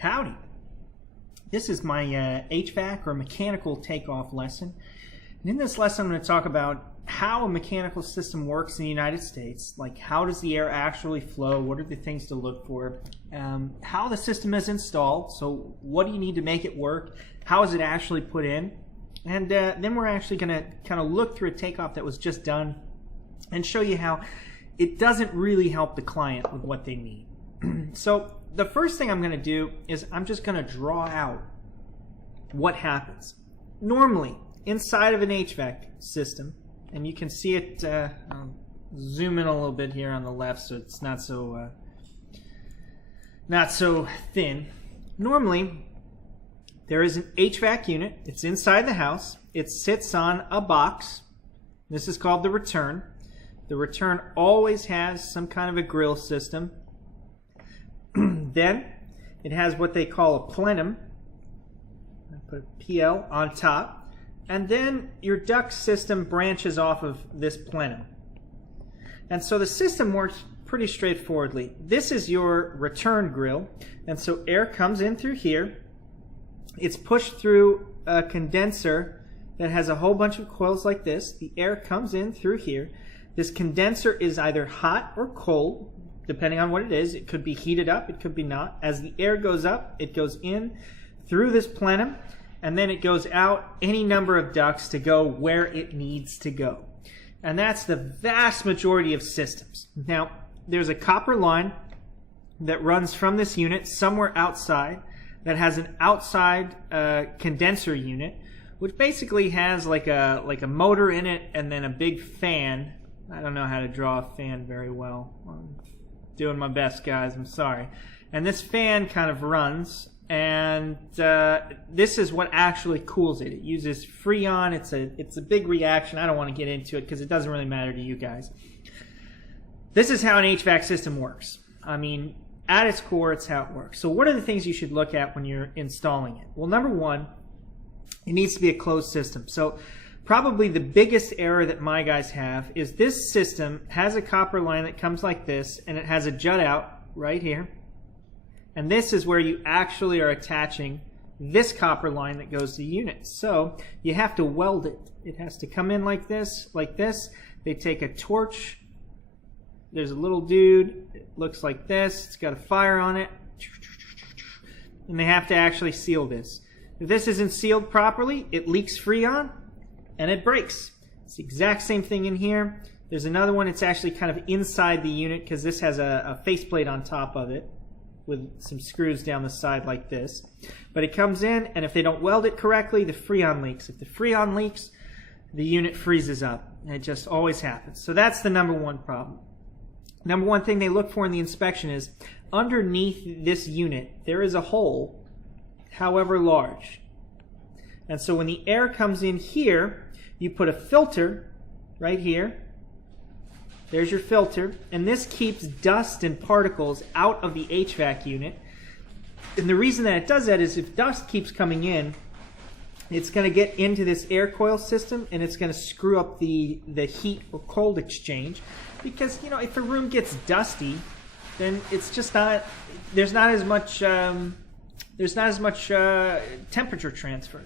Howdy. This is my HVAC or mechanical takeoff lesson. And in this lesson, I'm going to talk about how a mechanical system works in the United States, like how does the air actually flow, what are the things to look for, how the system is installed, so what do you need to make it work, how is it actually put in, and then we're actually going to kind of look through a takeoff that was just done and show you how it doesn't really help the client with what they need. So the first thing I'm going to do is I'm just going to draw out what happens. Normally, inside of an HVAC system, and you can see it, I'll zoom in a little bit here on the left so it's not so thin. Normally, there is an HVAC unit. It's inside the house. It sits on a box. This is called the return. The return always has some kind of a grill system. Then it has what they call a plenum. I put a PL on top. And then your duct system branches off of this plenum. And so the system works pretty straightforwardly. This is your return grill. And so air comes in through here. It's pushed through a condenser that has a whole bunch of coils like this. The air comes in through here. This condenser is either hot or cold, depending on what it is. It could be heated up, it could be not. As the air goes up, it goes in through this plenum, and then it goes out any number of ducts to go where it needs to go. And that's the vast majority of systems. Now, there's a copper line that runs from this unit somewhere outside that has an outside condenser unit, which basically has like a motor in it and then a big fan. I don't know how to draw a fan very well. I'm doing my best, guys. I'm sorry. And this fan kind of runs, and this is what actually cools it. It uses Freon. It's a big reaction. I don't want to get into it because it doesn't really matter to you guys. This is how an HVAC system works. I mean, at its core, it's how it works. So what are the things you should look at when you're installing it? Well, number one, it needs to be a closed system. So probably the biggest error that my guys have is this system has a copper line that comes like this, and it has a jut out right here. And this is where you actually are attaching this copper line that goes to the unit. So you have to weld it. It has to come in like this, like this. They take a torch. There's a little dude. It looks like this. It's got a fire on it. And they have to actually seal this. If this isn't sealed properly, it leaks Freon and it breaks. It's the exact same thing in here. There's another one. It's actually kind of inside the unit because this has a faceplate on top of it with some screws down the side like this. But it comes in, and if they don't weld it correctly, the Freon leaks. If the Freon leaks, the unit freezes up. And it just always happens. So that's the number one problem. Number one thing they look for in the inspection is underneath this unit, there is a hole, however large. And so when the air comes in here, you put a filter right here. There's your filter. And this keeps dust and particles out of the HVAC unit. And the reason that it does that is if dust keeps coming in, it's going to get into this air coil system and it's going to screw up the heat or cold exchange. Because, you know, if a room gets dusty, then it's just not, there's not as much temperature transfer.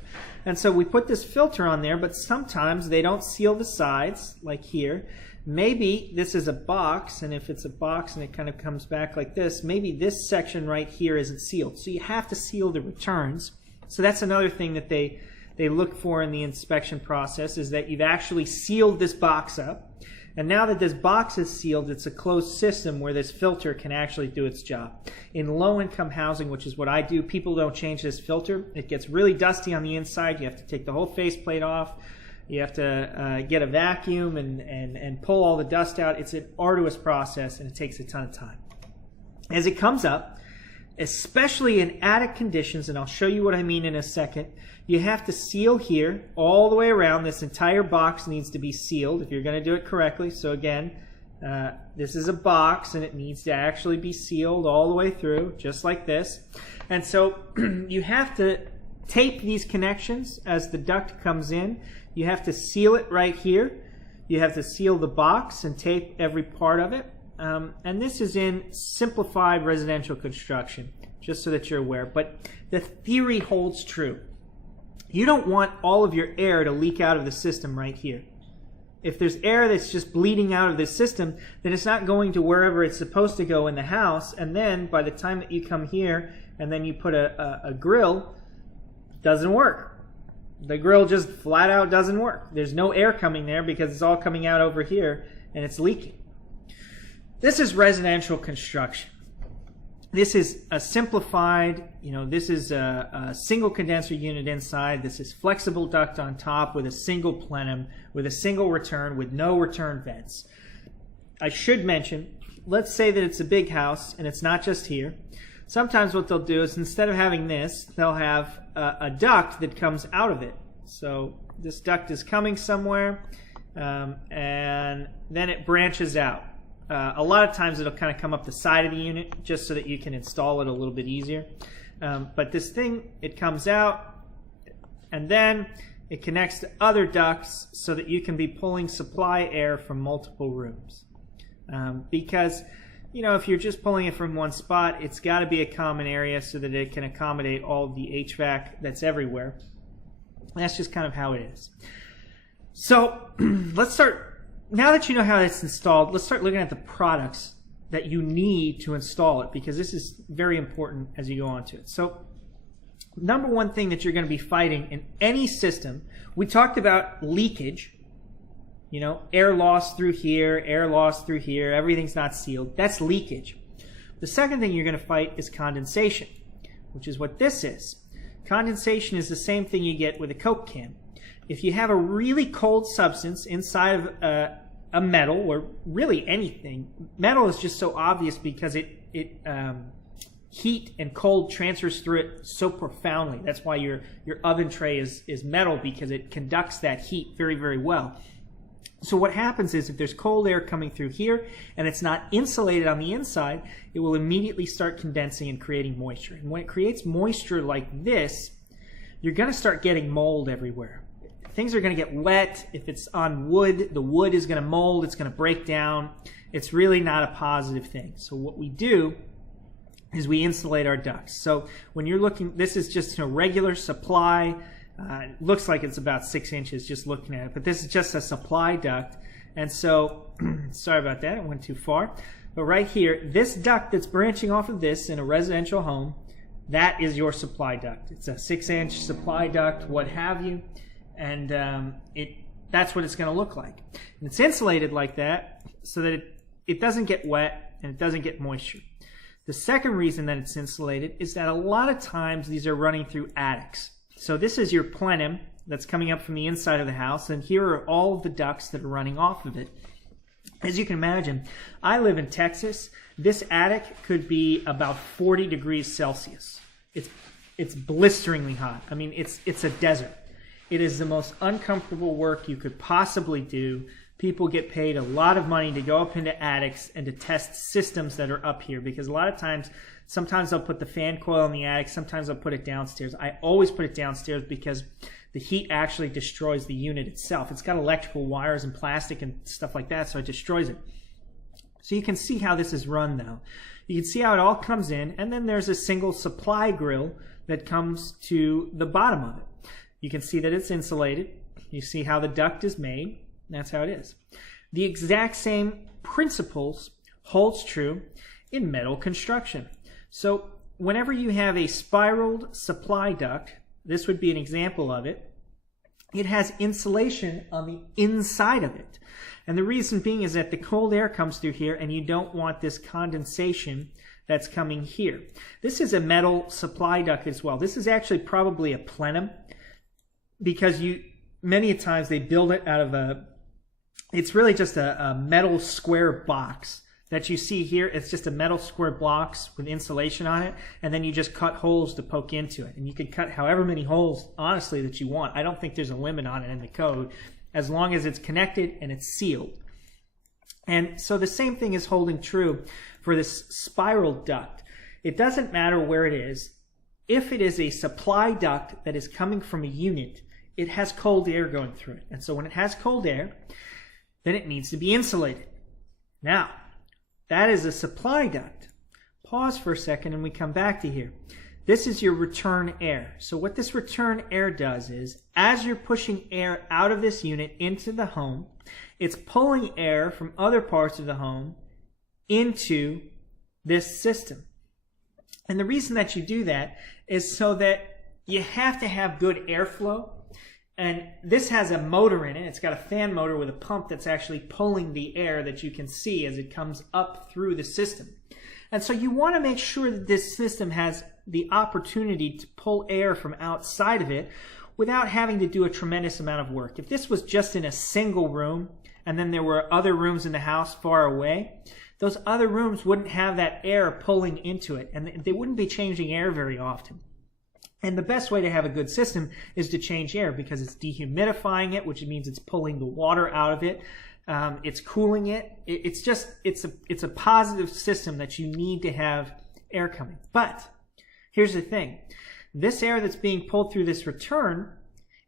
And so we put this filter on there, but sometimes they don't seal the sides, like here. Maybe this is a box, and if it's a box and it kind of comes back like this, maybe this section right here isn't sealed. So you have to seal the returns. So that's another thing that they look for in the inspection process, is that you've actually sealed this box up. And now that this box is sealed, it's a closed system where this filter can actually do its job. In low-income housing, which is what I do, people don't change this filter. It gets really dusty on the inside. You have to take the whole faceplate off. You have to get a vacuum and pull all the dust out. It's an arduous process, and it takes a ton of time. As it comes up, especially in attic conditions, and I'll show you what I mean in a second, you have to seal here all the way around. This entire box needs to be sealed if you're going to do it correctly. So again, this is a box, and it needs to actually be sealed all the way through, just like this. And so you have to tape these connections as the duct comes in. You have to seal it right here. You have to seal the box and tape every part of it. And this is in simplified residential construction. just so that you're aware. But the theory holds true. You don't want all of your air to leak out of the system right here. If there's air that's just bleeding out of this system, then it's not going to wherever it's supposed to go in the house. And then by the time that you come here and then you put a grill, it doesn't work. The grill just flat out doesn't work. There's no air coming there because it's all coming out over here and it's leaking. This is residential construction. This is a simplified, this is a single condenser unit inside. This is flexible duct on top with a single plenum, with a single return, with no return vents. I should mention, let's say that it's a big house and it's not just here. Sometimes what they'll do is instead of having this, they'll have a duct that comes out of it. So this duct is coming somewhere and then it branches out. A lot of times it'll kind of come up the side of the unit just so that you can install it a little bit easier. But this thing, it comes out and then it connects to other ducts so that you can be pulling supply air from multiple rooms. Because if you're just pulling it from one spot, it's got to be a common area so that it can accommodate all the HVAC that's everywhere. That's just kind of how it is. So let's start, now that you know how it's installed, let's start looking at the products that you need to install it, because this is very important as you go on to it. So number one thing that you're going to be fighting in any system, we talked about leakage. Air loss through here, air loss through here, everything's not sealed. That's leakage. The second thing you're going to fight is condensation, which is what this is. Condensation is the same thing you get with a Coke can. If you have a really cold substance inside of a metal, or really anything, metal is just so obvious because heat and cold transfers through it so profoundly. That's why your oven tray is metal, because it conducts that heat very, very well. So what happens is if there's cold air coming through here and it's not insulated on the inside, it will immediately start condensing and creating moisture. And when it creates moisture like this, you're going to start getting mold everywhere. Things are going to get wet. If it's on wood, the wood is going to mold. It's going to break down. It's really not a positive thing. So what we do is we insulate our ducts. So when you're looking, this is just a regular supply. It looks like it's about 6 inches just looking at it, but this is just a supply duct. And so, sorry about that, it went too far. But right here, this duct that's branching off of this in a residential home, that is your supply duct. It's a 6-inch supply duct, what have you, and that's what it's going to look like. And it's insulated like that so that it doesn't get wet and it doesn't get moisture. The second reason that it's insulated is that a lot of times these are running through attics. So this is your plenum that's coming up from the inside of the house, and here are all of the ducts that are running off of it. As you can imagine, I live in Texas. This attic could be about 40 degrees Celsius. It's blisteringly hot. I mean, it's a desert. It is the most uncomfortable work you could possibly do. People get paid a lot of money to go up into attics and to test systems that are up here, because a lot of times, sometimes they'll put the fan coil in the attic, sometimes they'll put it downstairs. I always put it downstairs because the heat actually destroys the unit itself. It's got electrical wires and plastic and stuff like that, so it destroys it. So you can see how this is run now. You can see how it all comes in, and then there's a single supply grill that comes to the bottom of it. You can see that it's insulated. You see how the duct is made. That's how it is. The exact same principles holds true in metal construction. So whenever you have a spiraled supply duct, this would be an example of it. It has insulation on the inside of it. And the reason being is that the cold air comes through here and you don't want this condensation that's coming here. This is a metal supply duct as well. This is actually probably a plenum, because many times they build it out of it's really just a metal square box that you see here. It's just a metal square box with insulation on it, and then you just cut holes to poke into it. And you can cut however many holes, honestly, that you want. I don't think there's a limit on it in the code, as long as it's connected and it's sealed. And so the same thing is holding true for this spiral duct. It doesn't matter where it is. If it is a supply duct that is coming from a unit, it has cold air going through it. And so when it has cold air, then it needs to be insulated. Now, that is a supply duct. pause for a second and we come back to here. This is your return air. So what this return air does is, as you're pushing air out of this unit into the home, it's pulling air from other parts of the home into this system. And the reason that you do that is so that you have to have good airflow. And this has a motor in it. It's got a fan motor with a pump that's actually pulling the air that you can see as it comes up through the system. And so you want to make sure that this system has the opportunity to pull air from outside of it without having to do a tremendous amount of work. If this was just in a single room and then there were other rooms in the house far away, those other rooms wouldn't have that air pulling into it, and they wouldn't be changing air very often. And the best way to have a good system is to change air, because it's dehumidifying it, which means it's pulling the water out of it. It's cooling it. It's a positive system that you need to have air coming. But here's the thing. This air that's being pulled through this return,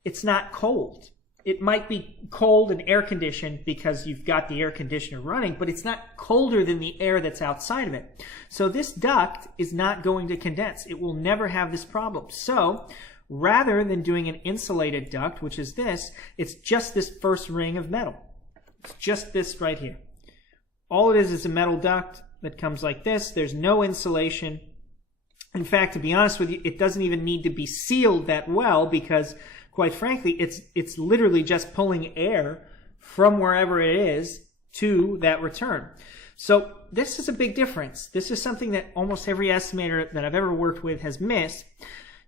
it's not cold. It might be cold and air conditioned because you've got the air conditioner running, but it's not colder than the air that's outside of it. So this duct is not going to condense. It will never have this problem. So rather than doing an insulated duct, which is this, it's just this first ring of metal. It's just this right here. All it is a metal duct that comes like this. There's no insulation. In fact, to be honest with you, it doesn't even need to be sealed that well because, quite frankly, it's literally just pulling air from wherever it is to that return. So this is a big difference. This is something that almost every estimator that I've ever worked with has missed.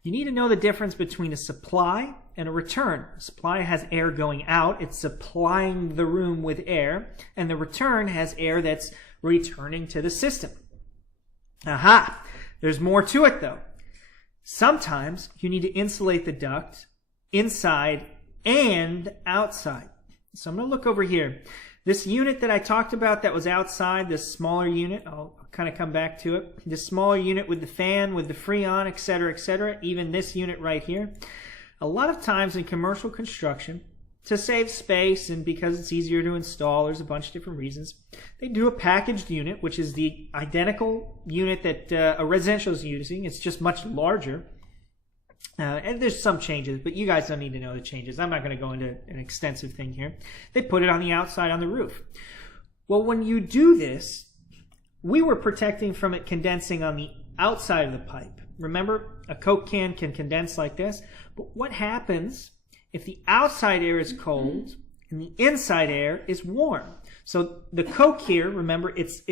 You need to know the difference between a supply and a return. A supply has air going out. It's supplying the room with air. And the return has air that's returning to the system. Aha! There's more to it, though. Sometimes you need to insulate the duct inside and outside. So I'm going to look over here. This unit that I talked about that was outside, this smaller unit, I'll kind of come back to it. This smaller unit with the fan, with the Freon, etc., even this unit right here. A lot of times in commercial construction, to save space and because it's easier to install, there's a bunch of different reasons, they do a packaged unit, which is the identical unit that a residential is using. It's just much larger. And there's some changes, but you guys don't need to know the changes. I'm not going to go into an extensive thing here. They put it on the outside on the roof. Well, when you do this, we were protecting from it condensing on the outside of the pipe. Remember, a Coke can condense like this. But what happens if the outside air is cold and the inside air is warm? So the Coke here, remember, it's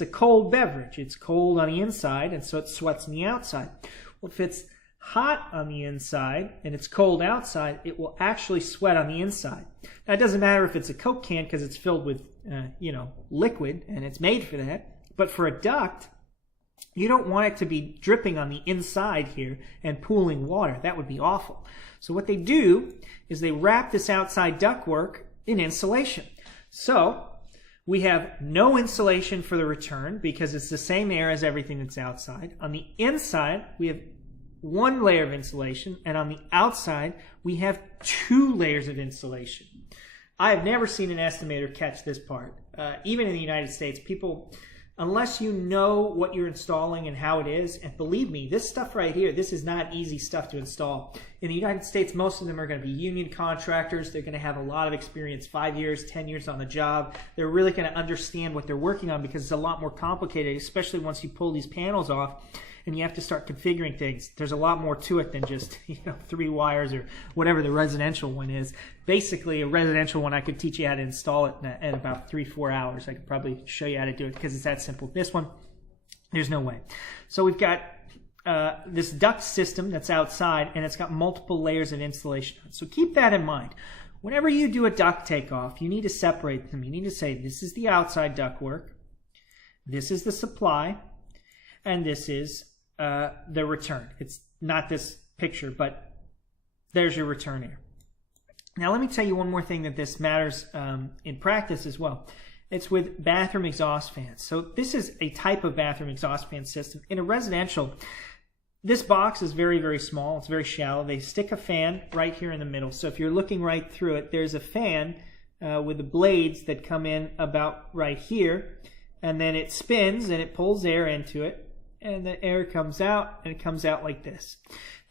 a cold beverage. It's cold on the inside, and so it sweats on the outside. Well, if it's hot on the inside and it's cold outside, it will actually sweat on the inside. Now, it doesn't matter if it's a Coke can because it's filled with, liquid and it's made for that. But for a duct, you don't want it to be dripping on the inside here and pooling water. That would be awful. So what they do is they wrap this outside ductwork in insulation. So we have no insulation for the return because it's the same air as everything that's outside. On the inside, we have one layer of insulation, and on the outside, we have 2 layers of insulation. I have never seen an estimator catch this part. Even in the United States, people, unless you know what you're installing and how it is, and believe me, this stuff right here, this is not easy stuff to install. In the United States, most of them are going to be union contractors. They're going to have a lot of experience, 5 years, 10 years on the job. They're really going to understand what they're working on because it's a lot more complicated, especially once you pull these panels off and you have to start configuring things. There's a lot more to it than just 3 wires or whatever the residential one is. Basically, a residential one, I could teach you how to install it in about 3-4 hours. I could probably show you how to do it because it's that simple. This one, there's no way. So we've got this duct system that's outside, and it's got multiple layers of insulation. So keep that in mind. Whenever you do a duct takeoff, you need to separate them. You need to say, this is the outside ductwork, this is the supply, and this is the return. It's not this picture, but there's your return air. Now let me tell you one more thing that this matters in practice as well. It's with bathroom exhaust fans. So this is a type of bathroom exhaust fan system. In a residential, this box is very, very small. It's very shallow. They stick a fan right here in the middle. So if you're looking right through it, there's a fan with the blades that come in about right here. And then it spins and it pulls air into it. and the air comes out, and it comes out like this.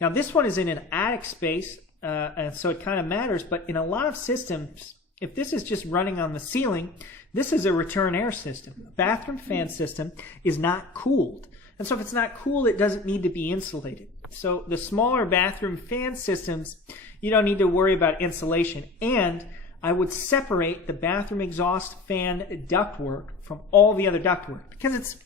Now this one is in an attic space, and so it kind of matters, but in a lot of systems, if this is just running on the ceiling, this is a return air system. A bathroom fan system is not cooled. And so if it's not cooled, it doesn't need to be insulated. So the smaller bathroom fan systems, you don't need to worry about insulation. And I would separate the bathroom exhaust fan ductwork from all the other ductwork because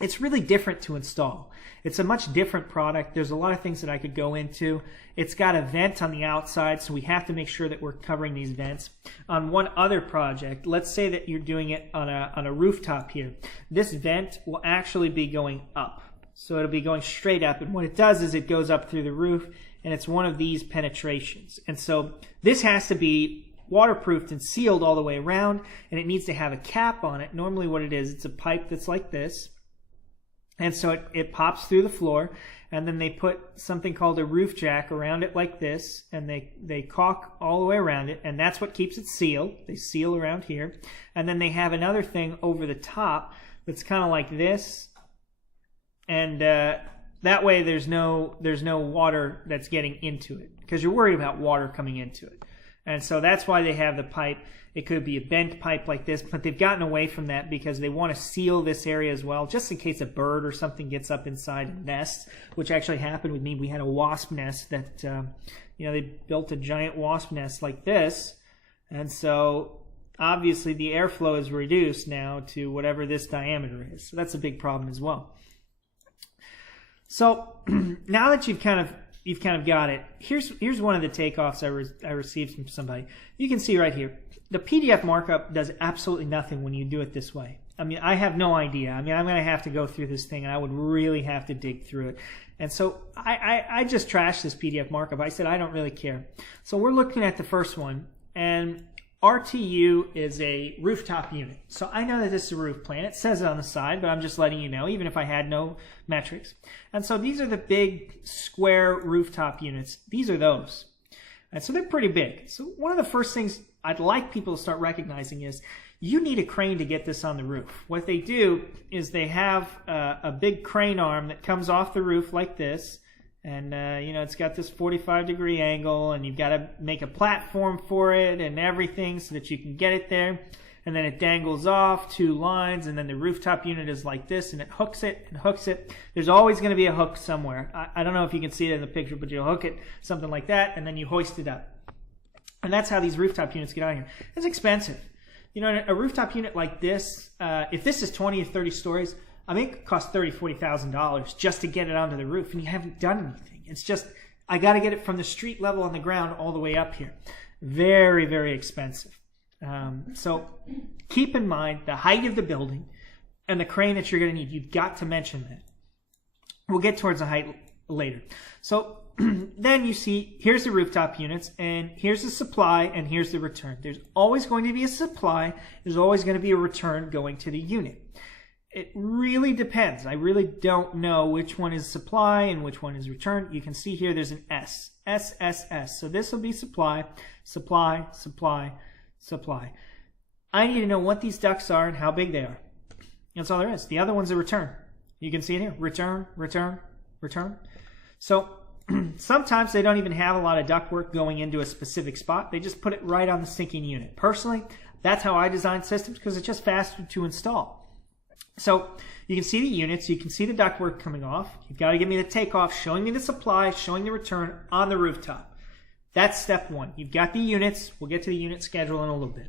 it's really different to install. It's a much different product. There's a lot of things that I could go into. It's got a vent on the outside, so we have to make sure that we're covering these vents. On one other project, let's say that you're doing it on a rooftop here. This vent will actually be going up. So it'll be going straight up, and what it does is it goes up through the roof, and it's one of these penetrations. And so this has to be waterproofed and sealed all the way around, and it needs to have a cap on it. Normally what it is, it's a pipe that's like this. And so it pops through the floor, and then they put something called a roof jack around it like this, and they caulk all the way around it, and that's what keeps it sealed. They seal around here. And then they have another thing over the top that's kind of like this, and that way there's no water that's getting into it, because you're worried about water coming into it. And so that's why they have the pipe. It could be a bent pipe like this, but they've gotten away from that because they want to seal this area as well, just in case a bird or something gets up inside and nests, which actually happened with me. We had a wasp nest that, they built a giant wasp nest like this. And so obviously the airflow is reduced now to whatever this diameter is. So that's a big problem as well. So now that you've kind of got it, here's one of the takeoffs I received from somebody. You can see right here, the PDF markup does absolutely nothing when you do it this way. I mean, I have no idea. I mean, I'm going to have to go through this thing, and I would really have to dig through it. And so I just trashed this PDF markup. I said, I don't really care. So we're looking at the first one, and RTU is a rooftop unit. So I know that this is a roof plan. It says it on the side, but I'm just letting you know, even if I had no metrics. And so these are the big square rooftop units. These are those. And so they're pretty big. So one of the first things I'd like people to start recognizing is you need a crane to get this on the roof. What they do is they have a big crane arm that comes off the roof like this. And, it's got this 45-degree angle, and you've got to make a platform for it and everything so that you can get it there. And then it dangles off 2 lines, and then the rooftop unit is like this, and it hooks it and hooks it. There's always going to be a hook somewhere. I don't know if you can see it in the picture, but you'll hook it, something like that, and then you hoist it up. And that's how these rooftop units get on here. It's expensive. A rooftop unit like this, if this is 20 or 30 stories, I mean, it could cost $30,000, $40,000 just to get it onto the roof, and you haven't done anything. It's just, I got to get it from the street level on the ground all the way up here. Very, very expensive. So keep in mind the height of the building and the crane that you're going to need. You've got to mention that. We'll get towards the height later. So then you see, here's the rooftop units, and here's the supply, and here's the return. There's always going to be a supply. There's always going to be a return going to the unit. It really depends. I really don't know which one is supply and which one is return. You can see here there's an S. SSS. So this will be supply, supply, supply, supply. I need to know what these ducts are and how big they are. That's all there is. The other one's a return. You can see it here. Return, return, return. So sometimes they don't even have a lot of ductwork going into a specific spot. They just put it right on the sinking unit. Personally, that's how I design systems because it's just faster to install. So you can see the units, you can see the ductwork coming off. You've got to give me the takeoff, showing me the supply, showing the return on the rooftop. That's step one. You've got the units. We'll get to the unit schedule in a little bit.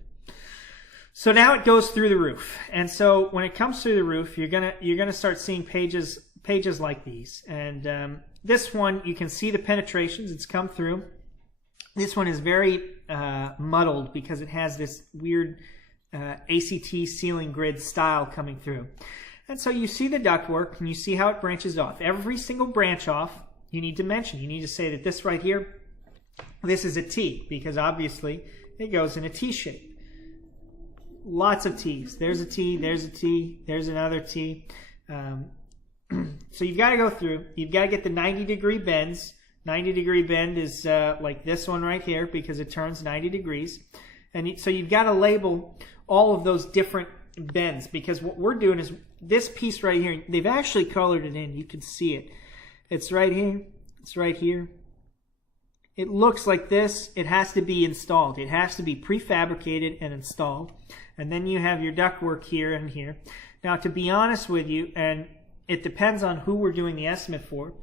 So now it goes through the roof. And so when it comes through the roof, you're gonna start seeing pages like these. And this one, you can see the penetrations. It's come through. This one is very muddled because it has this weird ACT ceiling grid style coming through. And so you see the ductwork and you see how it branches off. Every single branch off you need to mention. You need to say that this right here, this is a T, because obviously it goes in a T shape. Lots of T's. There's a T, there's a T, there's another T. So you've got to go through. You've got to get the 90-degree bends. 90-degree bend is like this one right here because it turns 90 degrees. And so you've got to label all of those different bends, because what we're doing is this piece right here, they've actually colored it in. You can see it. It's right here. It's right here. It looks like this. It has to be installed. It has to be prefabricated and installed. And then you have your ductwork here and here. Now, to be honest with you, and it depends on who we're doing the estimate for,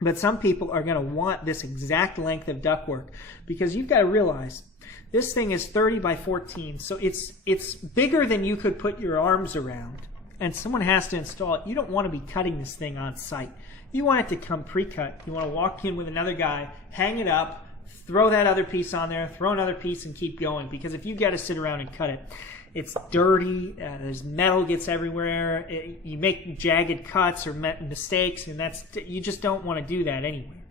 but some people are going to want this exact length of ductwork, because you've got to realize this thing is 30 by 14, so it's bigger than you could put your arms around, and someone has to install it. You don't want to be cutting this thing on site. You want it to come pre-cut. You want to walk in with another guy, hang it up, throw that other piece on there, throw another piece, and keep going, because if you got to sit around and cut it, it's dirty, there's metal gets everywhere, you make jagged cuts or mistakes, and you just don't want to do that anyway.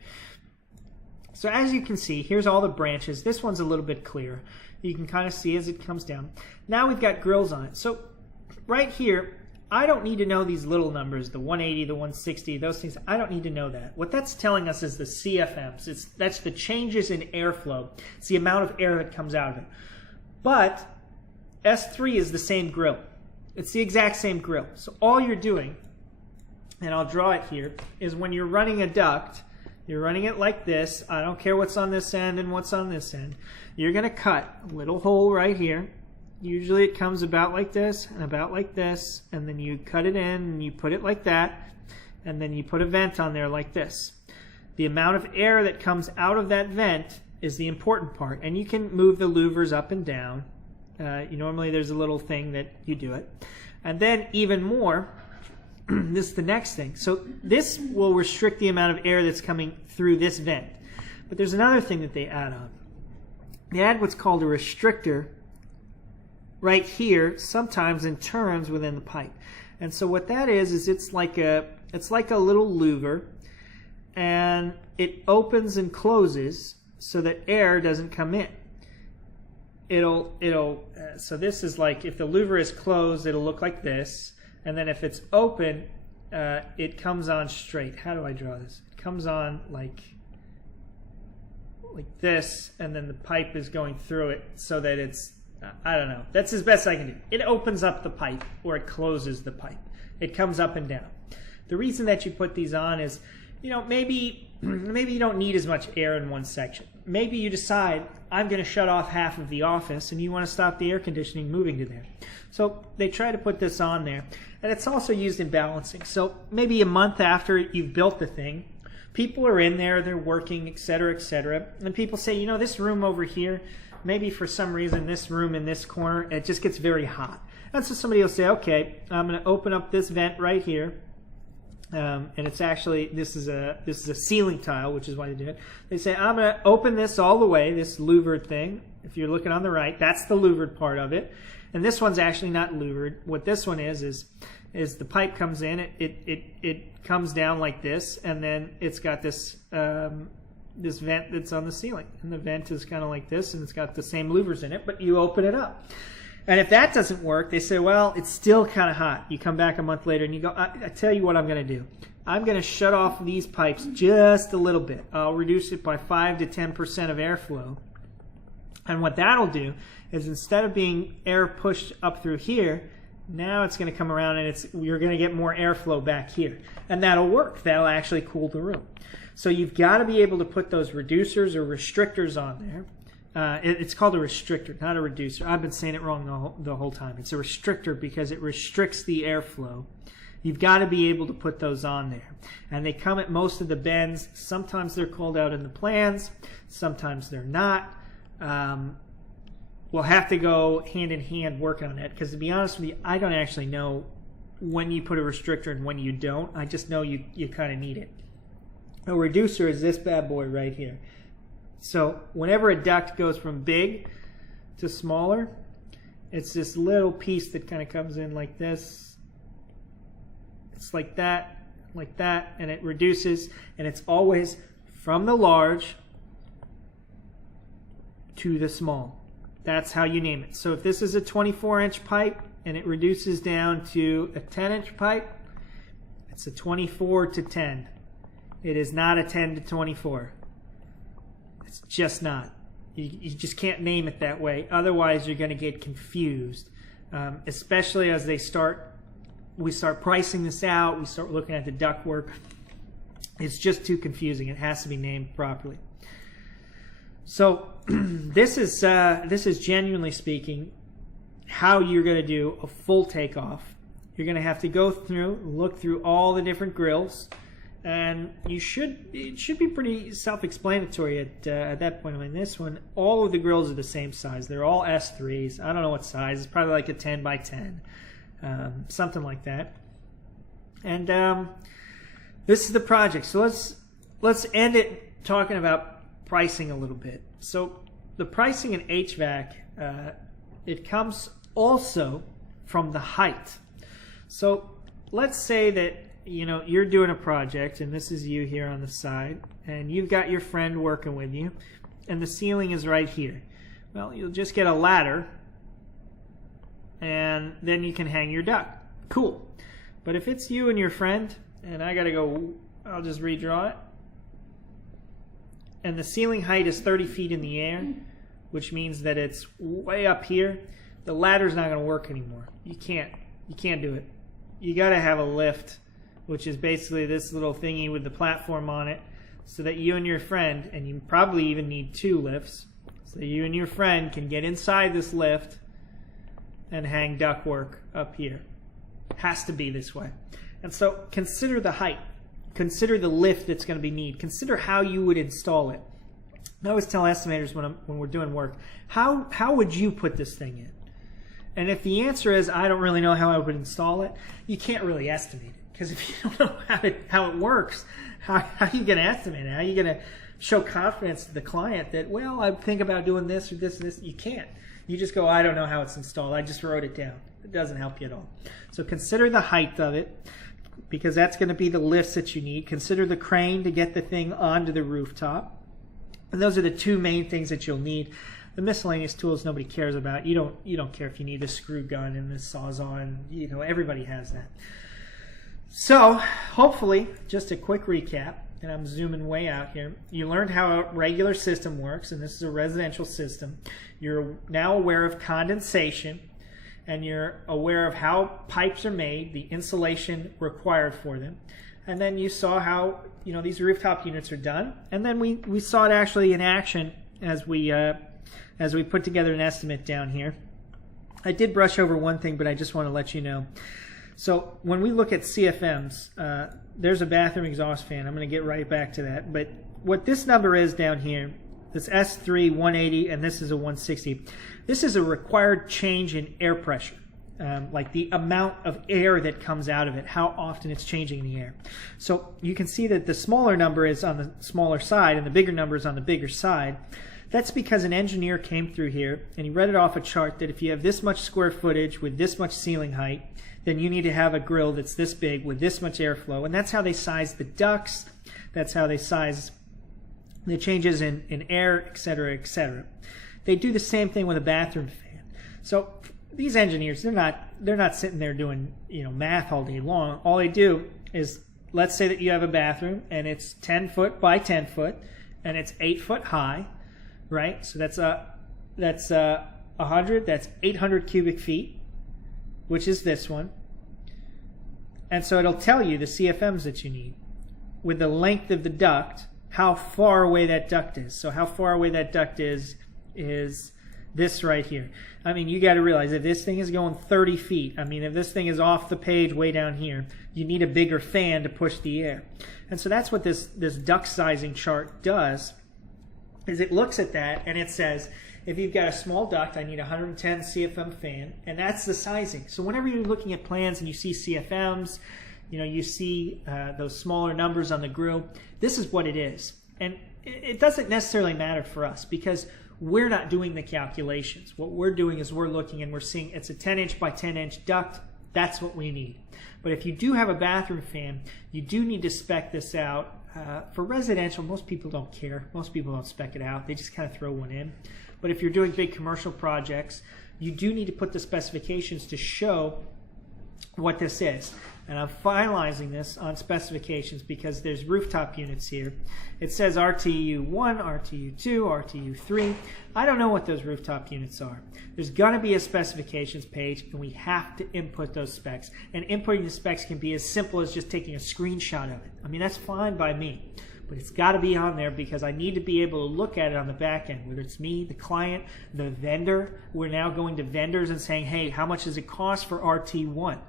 So as you can see, here's all the branches. This one's a little bit clearer. You can kind of see as it comes down. Now we've got grills on it. So right here, I don't need to know these little numbers, the 180, the 160, those things. I don't need to know that. What that's telling us is the CFMs. That's the changes in airflow. It's the amount of air that comes out of it. But S3 is the same grill. It's the exact same grill. So all you're doing, and I'll draw it here, is when you're running a duct, you're running it like this. I don't care what's on this end and what's on this end. You're going to cut a little hole right here. Usually it comes about like this and about like this, and then you cut it in and you put it like that, and then you put a vent on there like this. The amount of air that comes out of that vent is the important part, and you can move the louvers up and down. Normally there's a little thing that you do it. And then even more, this is the next thing. So this will restrict the amount of air that's coming through this vent. But there's another thing that they add on. They add what's called a restrictor right here, sometimes in turns within the pipe. And so what that is it's like a little louver, and it opens and closes so that air doesn't come in. So this is like, if the louver is closed, it'll look like this, and then if it's open, it comes on straight. How do I draw this? It comes on like this, and then the pipe is going through it so that it's, I don't know. That's as best I can do. It opens up the pipe, or it closes the pipe. It comes up and down. The reason that you put these on is, maybe you don't need as much air in one section. Maybe you decide, I'm going to shut off half of the office, and you want to stop the air conditioning moving to there. So they try to put this on there. And it's also used in balancing. So maybe a month after you've built the thing, people are in there, they're working, et cetera, and people say, this room over here, maybe for some reason this room in this corner, it just gets very hot. And so somebody will say, okay, I'm going to open up this vent right here. And it's actually, this is a ceiling tile, which is why they did it. They say, I'm going to open this all the way, this louvered thing. If you're looking on the right, that's the louvered part of it. And this one's actually not louvered. What this one is the pipe comes in, it comes down like this, and then it's got this this vent that's on the ceiling. And the vent is kind of like this, and it's got the same louvers in it, but you open it up. And if that doesn't work, they say, well, it's still kind of hot. You come back a month later and you go, I tell you what I'm going to do. I'm going to shut off these pipes just a little bit. I'll reduce it by 5 to 10% of airflow. And what that'll do is, instead of being air pushed up through here, now it's going to come around and you're going to get more airflow back here. And that'll work. That'll actually cool the room. So you've got to be able to put those reducers or restrictors on there. It's called a restrictor, not a reducer. I've been saying it wrong the whole time. It's a restrictor because it restricts the airflow. You've got to be able to put those on there. And they come at most of the bends. Sometimes they're called out in the plans. Sometimes they're not. We'll have to go hand in hand work on that, because to be honest with you, I don't actually know when you put a restrictor and when you don't. I just know you kind of need it. A reducer is this bad boy right here. So whenever a duct goes from big to smaller, it's this little piece that kind of comes in like this. It's like that, and it reduces, and it's always from the large to the small. That's how you name it. So if this is a 24-inch pipe and it reduces down to a 10-inch pipe, it's a 24 to 10. It is not a 10 to 24. It's just not. You just can't name it that way. Otherwise, you're going to get confused, especially as they start we start pricing this out, we start looking at the ductwork, it's just too confusing. It has to be named properly. So this is genuinely speaking how you're going to do a full takeoff. You're going to have to go through, look through all the different grills, and it should be pretty self-explanatory at that point. I mean, this one, all of the grills are the same size. They're all S3s. I don't know what size. It's probably like a 10 by 10, something like that. And this is the project. So let's end it talking about pricing a little bit. So the pricing in HVAC, it comes also from the height. So let's say that you're doing a project, and this is you here on the side, and you've got your friend working with you, and the ceiling is right here. Well, you'll just get a ladder, and then you can hang your duct. Cool. But if it's you and your friend, and I gotta go, I'll just redraw it, and the ceiling height is 30 feet in the air, which means that it's way up here, the ladder's not going to work anymore. You can't do it. You got to have a lift, which is basically this little thingy with the platform on it, so that you and your friend, and you probably even need 2 lifts, so that you and your friend can get inside this lift and hang ductwork up here. Has to be this way. And so consider the height. Consider the lift that's going to be needed. Consider how you would install it. I always tell estimators when we're doing work, how would you put this thing in? And if the answer is, I don't really know how I would install it, you can't really estimate it. Because if you don't know how it works, how are you going to estimate it? How are you going to show confidence to the client that, well, I think about doing this or this and this? You can't. You just go, I don't know how it's installed. I just wrote it down. It doesn't help you at all. So consider the height of it, because that's going to be the lifts that you need. Consider the crane to get the thing onto the rooftop. And those are the 2 main things that you'll need. The miscellaneous tools nobody cares about. You don't care if you need a screw gun and a sawzall, and everybody has that. So hopefully, just a quick recap, and I'm zooming way out here. You learned how a regular system works, and this is a residential system. You're now aware of condensation, and you're aware of how pipes are made, the insulation required for them. And then you saw how these rooftop units are done. And then we saw it actually in action as we put together an estimate down here. I did brush over one thing, but I just want to let you know. So when we look at CFMs, there's a bathroom exhaust fan. I'm going to get right back to that. But what this number is down here, this S3 180, and this is a 160. This is a required change in air pressure, like the amount of air that comes out of it, how often it's changing in the air. So you can see that the smaller number is on the smaller side and the bigger number is on the bigger side. That's because an engineer came through here and he read it off a chart that if you have this much square footage with this much ceiling height, then you need to have a grill that's this big with this much airflow. And that's how they size the ducts. That's how they size the changes in air, etc., etc. They do the same thing with a bathroom fan. So these engineers, they're not sitting there doing math all day long. All they do is, let's say that you have a bathroom and it's 10 foot by 10 foot and it's 8 foot high, right? So that's 100. That's 800 cubic feet, which is this one. And so it'll tell you the CFMs that you need with the length of the duct, how far away that duct is. So how far away that duct is this right here. I mean, you got to realize if this thing is going 30 feet, I mean, if this thing is off the page way down here, you need a bigger fan to push the air. And so that's what this duct sizing chart does, is it looks at that and it says, if you've got a small duct, I need a 110 CFM fan, and that's the sizing. So whenever you're looking at plans and you see CFMs, you see those smaller numbers on the grill, this is what it is. And it doesn't necessarily matter for us because we're not doing the calculations. What we're doing is we're looking and we're seeing it's a 10 inch by 10 inch duct. That's what we need. But if you do have a bathroom fan, you do need to spec this out. For residential, most people don't care. Most people don't spec it out. They just kind of throw one in. But if you're doing big commercial projects, you do need to put the specifications to show what this is. And I'm finalizing this on specifications because there's rooftop units here. It says RTU1, RTU2, RTU3. I don't know what those rooftop units are. There's going to be a specifications page, and we have to input those specs. And inputting the specs can be as simple as just taking a screenshot of it. I mean, that's fine by me. But it's got to be on there because I need to be able to look at it on the back end, whether it's me, the client, the vendor. We're now going to vendors and saying, hey, how much does it cost for RT1?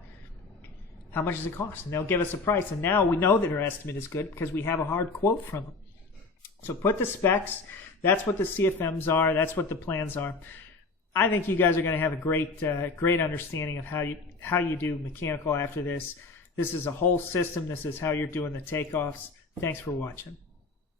How much does it cost? And they'll give us a price. And now we know that our estimate is good because we have a hard quote from them. So put the specs. That's what the CFMs are. That's what the plans are. I think you guys are going to have a great understanding of how you do mechanical after this. This is a whole system. This is how you're doing the takeoffs. Thanks for watching.